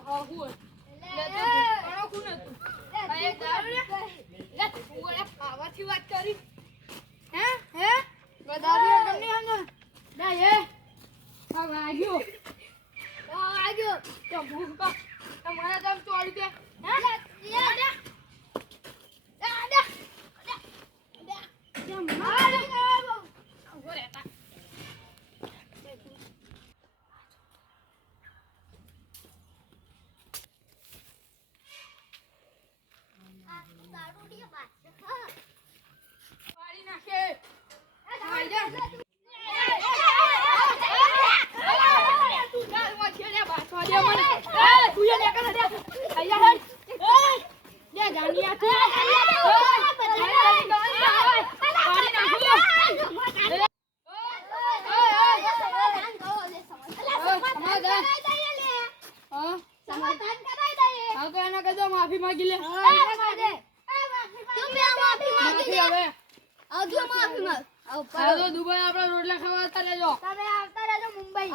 હા હું લે તો કોણ કોણ હતું એ દારૂ લે તું ઓલા ખાવાથી વાત કરી હે દારૂ તમને હમ ના એ આ વાગ્યો તો ભૂખ તમારા દમ તોડી દે હે માફી માંગી લે દુબઈ આપડે રોટલા ખાવા આવતા રહેજો. તમે આવતા રહેજો મુંબઈ.